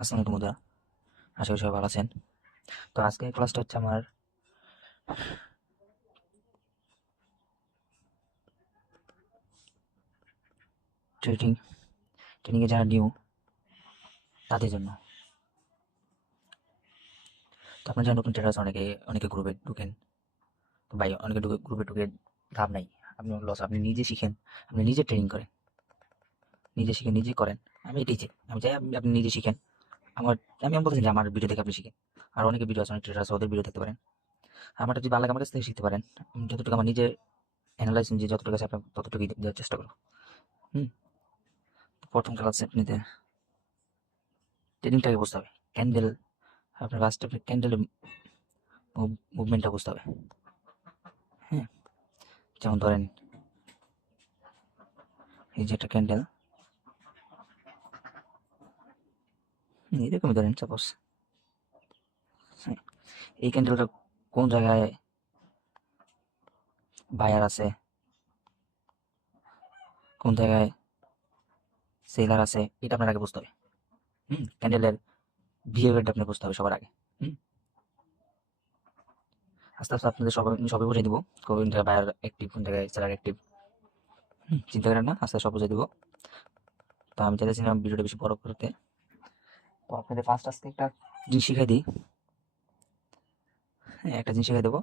আসসালামু আলাইকুম বন্ধুরা আশা করি সবাই ভালো আছেন। তো আজকে ক্লাসটা হচ্ছে আমার ট্রেডিং ট্রেনিংয়ে যারা নিউ, তাদের জন্য। তো আপনার যারা নতুন ট্রেডার আছে অনেকে অনেকে গ্রুপে ঢুকেন। ভাই, অনেকে ঢুকে গ্রুপে ঢুকে লাভ নাই। আপনি লস আপনি নিজে শিখেন, আপনি নিজে ট্রেনিং করেন। নিজে শিখে, নিজে করেন। আমি এটাই চাই। আমি চাই আপনি নিজে শিখেন। আমার, আমি আমি বলতেছি যে আমার ভিডিও দেখে আপনি শিখেন। আর অনেকে ভিডিও আছে, অনেক ট্রেডার আছে, ওদের ভিডিও দেখতে পারেন। আমারটা যদি ভালো লাগে, আমার কাছ থেকে শিখতে পারেন। যতটুকু আমার নিজের অ্যানালাইজ যে যতটুকু আছে, আপনার ততটুকুই দেওয়ার চেষ্টা করো হুম? প্রথম ক্লাস নিতে। ট্রেনিংটাকে বুঝতে হবে। ক্যান্ডেল আপনার ফার্স্ট ক্যান্ডেলের মুভমেন্টটা বুঝতে হবে। হ্যাঁ? যেমন ধরেন, এই যে একটা ক্যান্ডেল এরকমই ধরেন সাপোজ এই ক্যান্ডেলটা কোন জায়গায় বায়ার আছে? কোন জায়গায় সেলার আছে? এটা আপনার আগে বুঝতে হবে। হুম ক্যান্ডেলের বিহেভিয়ারটা আপনি বুঝতে হবে সবার আগে। হুম। আস্তে আস্তে আপনাদের সবাই সবাই বুঝিয়ে দিব। কোন জায়গায় বায়ার অ্যাক্টিভ কোন জায়গায় সেলার অ্যাক্টিভ চিন্তা করেন না, আস্তে সব বুঝিয়ে দিব। তো আমি চাইছিলাম ভিডিওটা বেশি বড় করতে। তো আপনাদের ফার্স্ট আজকে একটা জিনিস শিখাই দিই। হ্যাঁ একটা জিনিস শিখাই দেবো।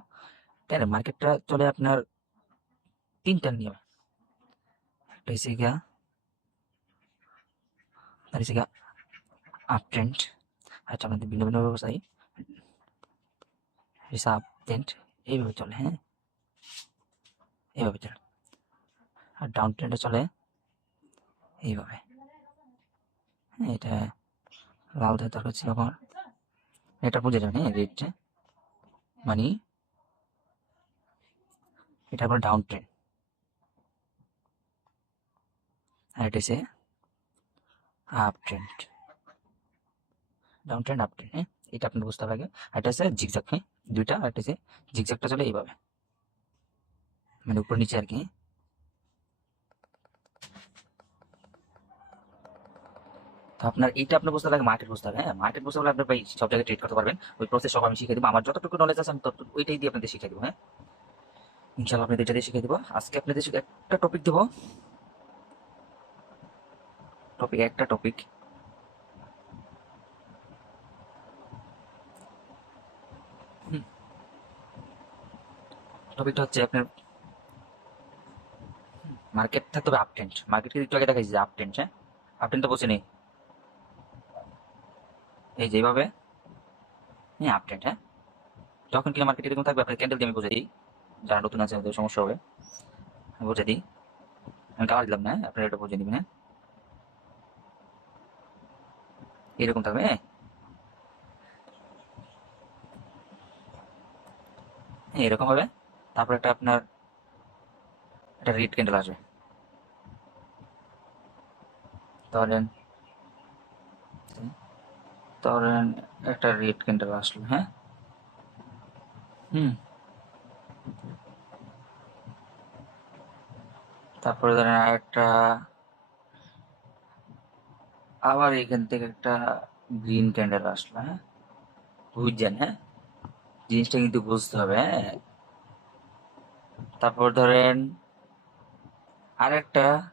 কেন মার্কেটটা চলে আপনার তিনটা নিয়ম। একটা হচ্ছে গিয়া, আর হচ্ছে আপ ট্রেন্ড আচ্ছা আপনাদের ভিন্ন ভিন্ন ব্যবসায়ী। হিসাব ট্রেন্ড এইভাবে চলে হ্যাঁ? এইভাবে চলে। আর ডাউন ট্রেন্ডে চলে এইভাবে। হ্যাঁ এটা লাল দেওয়ার দরকার ছিল আমার এটা বুঝে হ্যাঁ রেটটা মানে এটা হলো ডাউন ট্রেন্ড আর এটা হচ্ছে up trend down trend up trend হ্যাঁ? এটা আপনার বুঝতে হবে আর এটা হচ্ছে জিগজাক হ্যাঁ? দুইটা, আর এটা হচ্ছে জিগজাকটা চলে এইভাবে। মানে উপর নিচে আর কি তো আপনার এইটা আপনার বুঝতে হবে মার্কেট বুঝতে হবে হ্যাঁ? মার্কেট বুঝতে হলে আপনি ভাই সব জায়গায় ট্রেড করতে পারবেন। ওই প্রসেস সব আমি শিখে দেবো। আমার যতটুকু নলেজ আছে, আমি তত ওইটাই দিয়ে আপনাদের শিখে দেবো হ্যাঁ? ইনশাল্লাহ আপনাদের এটা দিয়ে শিখে দেবো। আজকে আপনাদের একটা টপিক দেবো। টপিক একটা টপিক টপিকটা হচ্ছে আপনার মার্কেট থাকতে হবে আপটেন্ট মার্কেটকে একটু আগে দেখাইছি আপটেন্ট হ্যাঁ? আপটেন্টটা বসে নেই এই যে এইভাবে। হ্যাঁ আপটেন্ট হ্যাঁ? যখন কিনা মার্কেট এরকম থাকবে আপনার ক্যান্ডেল দিয়ে আমি বুঝে দিই। যারা নতুন আছে ওদের সমস্যা হবে। বুঝে দিই। আমি কালার দিলাম না আপনারা এটা বুঝে নেবেন হ্যাঁ? এরকম থাকবে হ্যাঁ? হ্যাঁ, এরকম হবে। তারপর একটা আপনার একটা রেড ক্যান্ডেল আসবে। ধরেন ধরেন একটা রেড ক্যান্ডেল আসলো হ্যাঁ? হুম। তারপরে ধরেন আরেকটা, আবার এখান থেকে একটা গ্রিন ক্যান্ডেল আসলো হ্যাঁ? বুঝছেন হ্যাঁ? জিনিসটা কিন্তু বুঝতে হবে হ্যাঁ? তারপর ধরেন আরেকটা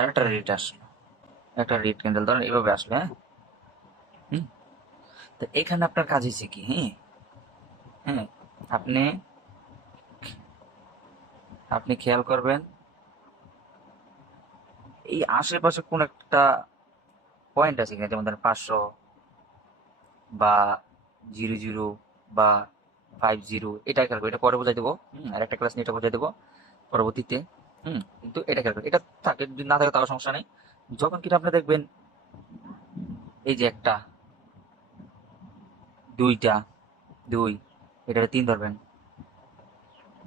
আরেকটা রেড আসলো। একটা রেড ক্যান্ডেল ধরেন এভাবে আসলো হ্যাঁ? হুম? তো এখানে আপনার কাজ হয়েছে কি হ্যাঁ আপনি আপনি খেয়াল করবেন, এই আশেপাশে কোন একটা পয়েন্ট আছে কিনা, যেমন ধরেন পাঁচশো বা জিরো জিরো বা ফাইভ জিরো এটা খেয়াল করব এটা পরে বোঝাই দেবো আর একটা ক্লাস নিয়ে এটা বোঝাই দেবো, পরবর্তীতে। হুম। কিন্তু এটা খেয়াল এটা থাকে, যদি না থাকে তাও সমস্যা নেই। যখন কিনা আপনি দেখবেন, এই যে একটা, দুইটা, দুই এটা তিন ধরবেন।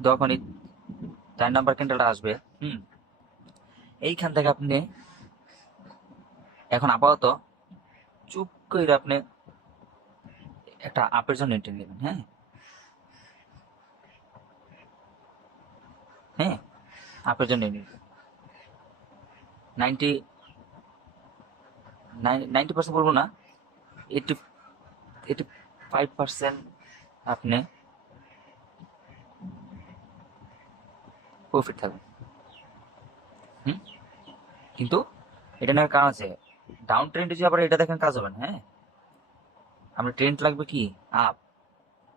যখনই চার নাম্বার ক্যান্ডেলটা আসবে, হুম, এইখান থেকে আপনি এখন আপাতত চুপ করে আপনি একটা আপের জন্য এন্ট্রি নেবেন হ্যাঁ? হ্যাঁ? আপের জন্য নেবেন নাইনটি নাইনটি পার্সেন্ট বলব না এইটি এইটি ফাইভ পার্সেন্ট আপনি প্রফিট থাকবে। হুম? কিন্তু এটা নেওয়ার কারণ আছে ডাউন ট্রেন্ডে যে আবার এটা দেখেন কাজ হবে না হ্যাঁ? আমরা ট্রেন্ড লাগবে কি? আপ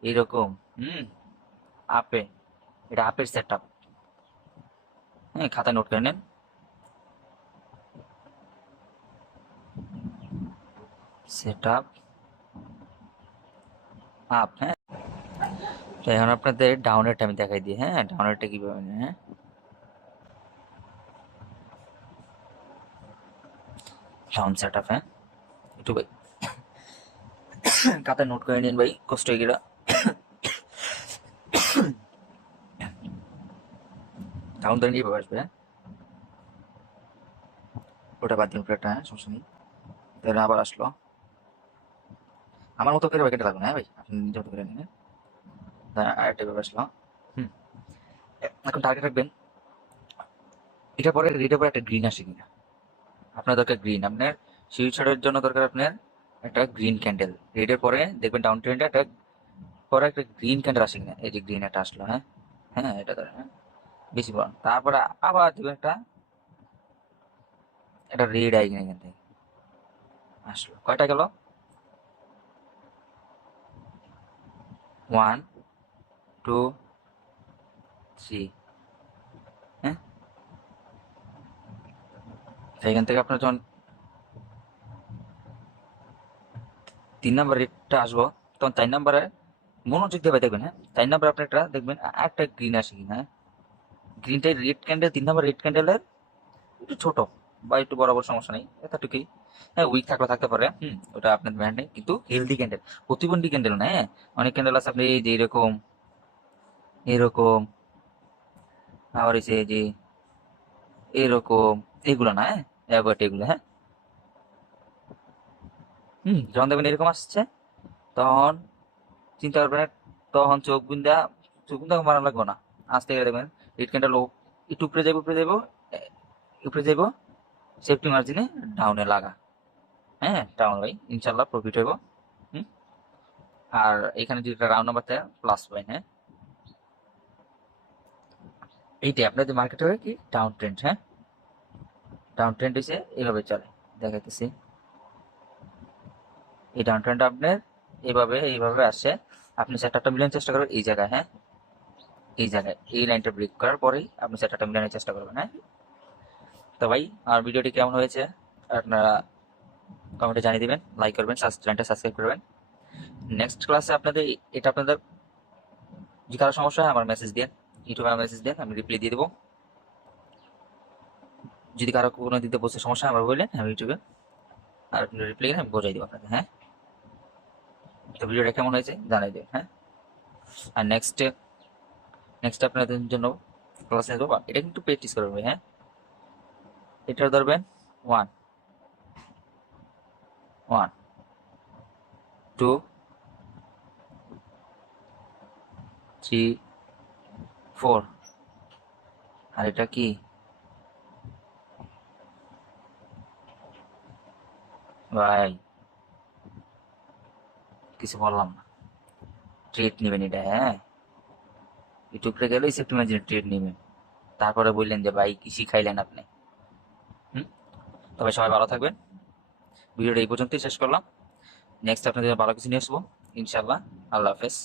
এইরকম হুম? আপে এটা আপের সেট আপ হ্যাঁ খাতায় নোট করে নেন। সেট আপ আপ হ্যাঁ। তো এখন আপনাদের ডাউনেরটা আমি দেখাই দিই হ্যাঁ। ডাউনেরটা কীভাবে হ্যাঁ। ডাউন সেট আপ হ্যাঁ। একটু ভাই। খাতায় নোট করে নিন ভাই, কষ্ট হয়ে গেল। ডাউন ধরে এইভাবে আসবে হ্যাঁ? ওটা বাদ দিন প্লেটটা হ্যাঁ? সমস্যা নেই। তাহলে আবার আসলো। আমার মতো করে প্যাকেটে লাগবে না হ্যাঁ ভাই? আপনি নিজের মতো করে নিন হ্যাঁ? আরেকটা ভাবে আসলো। হুম। এখন টার্গেট রাখবেন। এটা পরে এটার পরে একটা গ্রিন আসে কিনা। আপনার দরকার গ্রিন আপনার ছাড়ের জন্য দরকার আপনার একটা গ্রিন ক্যান্ডেল রেডের পরে দেখবেন ডাউন ট্রেন্ডে একটা, পরে একটা গ্রিন ক্যান্ডেল আসে কিনা। এই যে গ্রিন একটা আসলো হ্যাঁ? হ্যাঁ এটা ধরেন হ্যাঁ? বেশি বড় তারপরে আবার দেখবেন একটা একটা রেড আই কিনা এখান থেকে আসলো। কয়টা গেল? ওয়ান টু থ্রি হ্যাঁ? এখান থেকে আপনার যখন তিন নাম্বার রেটটা আসব, তখন চার নাম্বারে মনোযোগ দিয়ে দেখবেন হ্যাঁ? চার নাম্বার আপনি একটা দেখবেন, একটা গ্রিন আসে কিনা হ্যাঁ? গ্রিনটাই রেড ক্যান্ডেল তিন নাম্বার রেড ক্যান্ডেলের একটু ছোট বা একটু বরাবর সমস্যা নেই, এতটুকুই। হ্যাঁ উইক থাকলে থাকতে পারে, হুম, ওটা আপনার ব্র্যান্ড নেই, কিন্তু হেলদি ক্যান্ডেল প্রতিবন্ধী ক্যান্ডেল না হ্যাঁ অনেক ক্যান্ডেল আছে আপনি এই যে এরকম এরকম, আবার এই যে- এরকম, এগুলো না হ্যাঁ অ্যাভয়েড এগুলো হ্যাঁ। হুম, যখন দেখবেন এরকম আসছে, তখন চিন্তা করবেন, তখন চোখ বুন্দা চোখ বুন্দা মারা লাগবে না, আসতে গেলে দেখবেন রেড ক্যান্ডেল একটু উপরে যাব উপরে যাব উপরে যাব সেফটি মার্জিনে ডাউনে লাগা। হ্যাঁ ডাউন ভাই ইনশাল্লাহ প্রফিট হইব। আর এখানে একটা রাউন্ড নাম্বার থাকে প্লাস পয়েন্ট হ্যাঁ? এইটাই আপনাদের মার্কেটে হবে কি? ডাউন ট্রেন্ড হ্যাঁ? ডাউন ট্রেন্ড হয়েছে এইভাবে চলে, দেখাইতেছি। এই ডাউন ট্রেন্ড আপনার এইভাবে এইভাবে আসে। আপনি সেটআপটা মিলানোর চেষ্টা করবেন এই জায়গায় হ্যাঁ? এই জায়গায়, এই লাইনটা ব্রেক করার পরেই আপনি সেটআপটা মিলানোর চেষ্টা করবেন হ্যাঁ? তো ভাই আমার ভিডিওটি কেমন হয়েছে? আপনারা কমেন্টে জানিয়ে দিবেন লাইক করবেন চ্যানেলটা সাবস্ক্রাইব করবেন। নেক্সট ক্লাসে আপনাদের, এটা আপনাদের যে কারও সমস্যা হয়, আমার মেসেজ দেন ইউটিউবে আমার মেসেজ দেন আমি রিপ্লাই দিয়ে দেবো। যদি কারও কোনো দিতে বসে সমস্যা আমার বললেন, আমি ইউটিউবে আর আপনি রিপ্লাই আমি বোঝাই দেবো আপনাদের হ্যাঁ? তো ভিডিওটা কেমন হয়েছে, জানাই দেবেন হ্যাঁ? আর নেক্সট নেক্সট আপনাদের জন্য ক্লাস নেব এটা কিন্তু প্র্যাকটিস করবে হ্যাঁ? এটা ধরবেন। One one two three four আর এটা কি? ভাই, কিছু বললাম না। ট্রেড নেবেন এটা হ্যাঁ? ইউটিউবে গেলেই সেফটি মার্জিনে ট্রেড নেবেন তারপরে বললেন যে, ভাই কি শিখাইলেন আপনি। তবে সবাই ভালো থাকবেন। ভিডিওটা এই পর্যন্তই শেষ করলাম। নেক্সট আপনাদের ভালো কিছু নিয়ে আসব। ইনশাল্লাহ আল্লাহ হাফেজ।